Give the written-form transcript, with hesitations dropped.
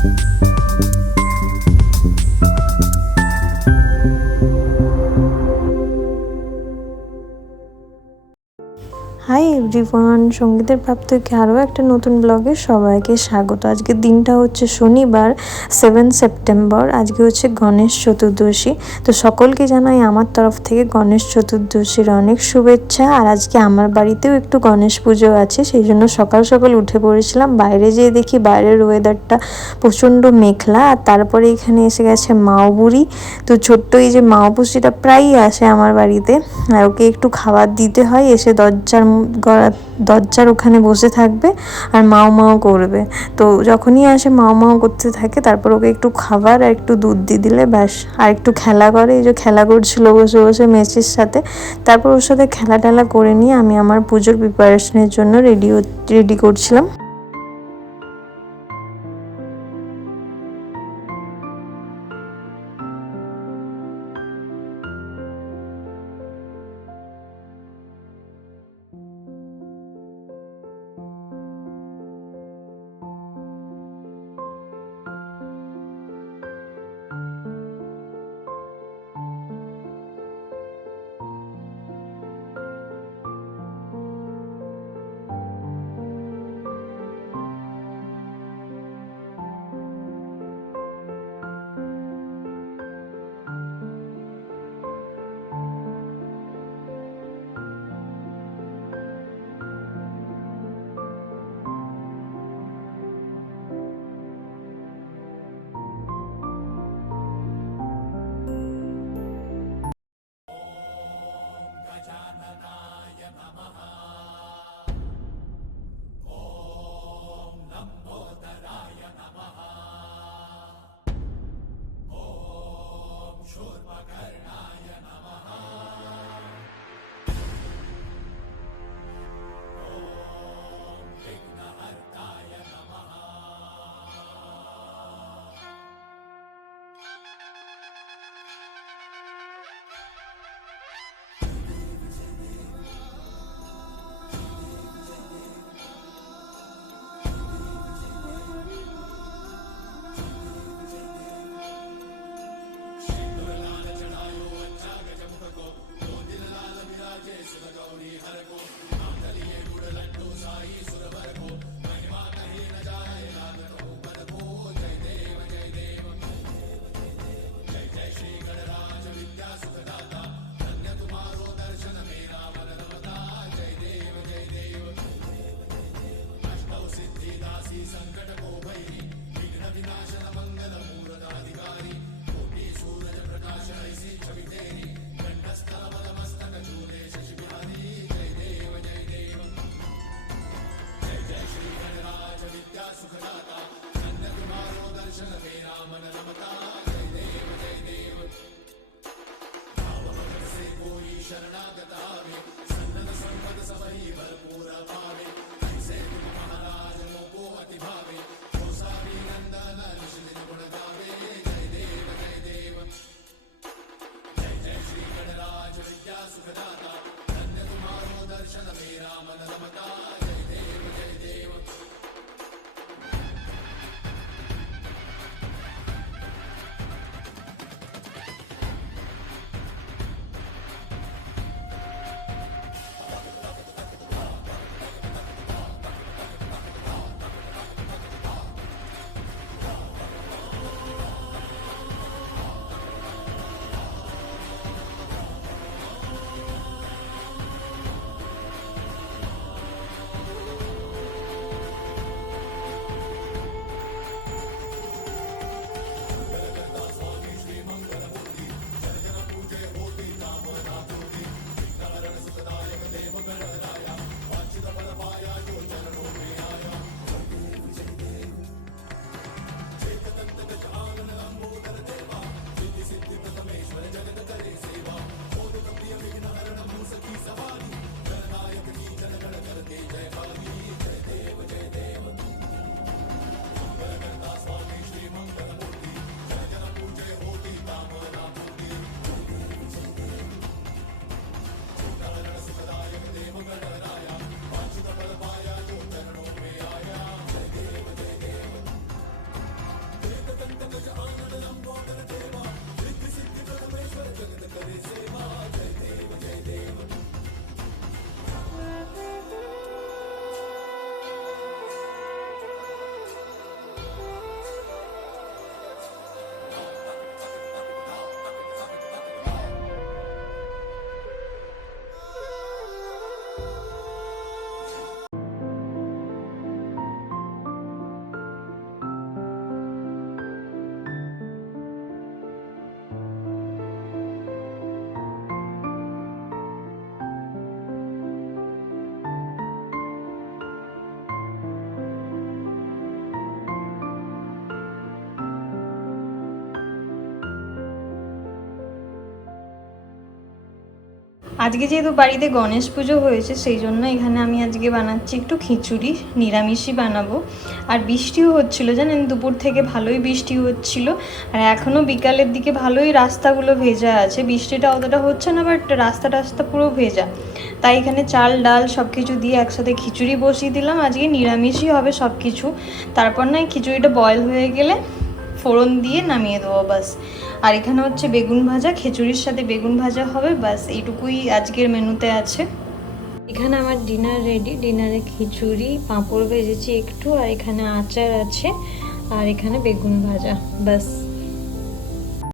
Hi everyone, সঙ্গীতের প্রাপ্তিকে আরও একটা নতুন ব্লগে সবাইকে স্বাগত। আজকের দিনটা হচ্ছে শনিবার 7 সেপ্টেম্বর। আজকে হচ্ছে গণেশ চতুর্দশী। তো সকলকে জানাই আমার তরফ থেকে গণেশ চতুর্দশীর অনেক শুভেচ্ছা। আর আজকে আমার বাড়িতেও একটু গণেশ পুজো আছে, সেই জন্য সকাল সকাল উঠে পড়েছিলাম। বাইরে যেয়ে দেখি বাইরের ওয়েদারটা প্রচণ্ড মেঘলা। আর তারপরে এখানে এসে গেছে মাওবুড়ি। তো ছোট্ট এই যে মাওপুষিটা প্রায়ই আসে আমার বাড়িতে, আর ওকে একটু খাবার দিতে হয়। এসে দরজার ওখানে বসে থাকবে আর মাও মাও করবে। তো যখনই আসে মাও মাও করতে থাকে, তারপর ওকে একটু খাবার আর একটু দুধ দিয়ে দিলে ব্যাস। আর একটু খেলা করে, এই যে খেলা করছিল বসে বসে মেসির সাথে। তারপর ওর সাথে খেলা টেলা করে নিয়ে আমি আমার পুজোর প্রিপারেশনের জন্য রেডি করছিলাম। আজকে যেহেতু বাড়িতে গণেশ পুজো হয়েছে সেই জন্য এখানে আমি আজকে বানাচ্ছি একটু খিচুড়ি, নিরামিষই বানাবো। আর বৃষ্টিও হচ্ছিলো, জানেন, দুপুর থেকে ভালোই বৃষ্টি হচ্ছিল। আর এখনও বিকালের দিকে ভালোই রাস্তাগুলো ভেজা আছে, বৃষ্টিটা অতটা হচ্ছে না, বাট রাস্তা পুরো ভেজা। তাই এখানে চাল ডাল সব কিছু দিয়ে একসাথে খিচুড়ি বসিয়ে দিলাম। আজকে নিরামিষই হবে সব কিছু। তারপর না খিচুড়িটা বয়েল হয়ে গেলে ফোড়ন দিয়ে নামিয়ে দেবো বাস। আর এখানে হচ্ছে বেগুন ভাজা, খিচুড়ির সাথে বেগুন ভাজা হবে, বাস এইটুকুই আজকের মেনুতে আছে। এখানে আমার ডিনার রেডি। ডিনারে খিচুড়ি, পাঁপড় ভেজেছি একটু, আর এখানে আচার আছে, আর এখানে বেগুন ভাজা, বাস।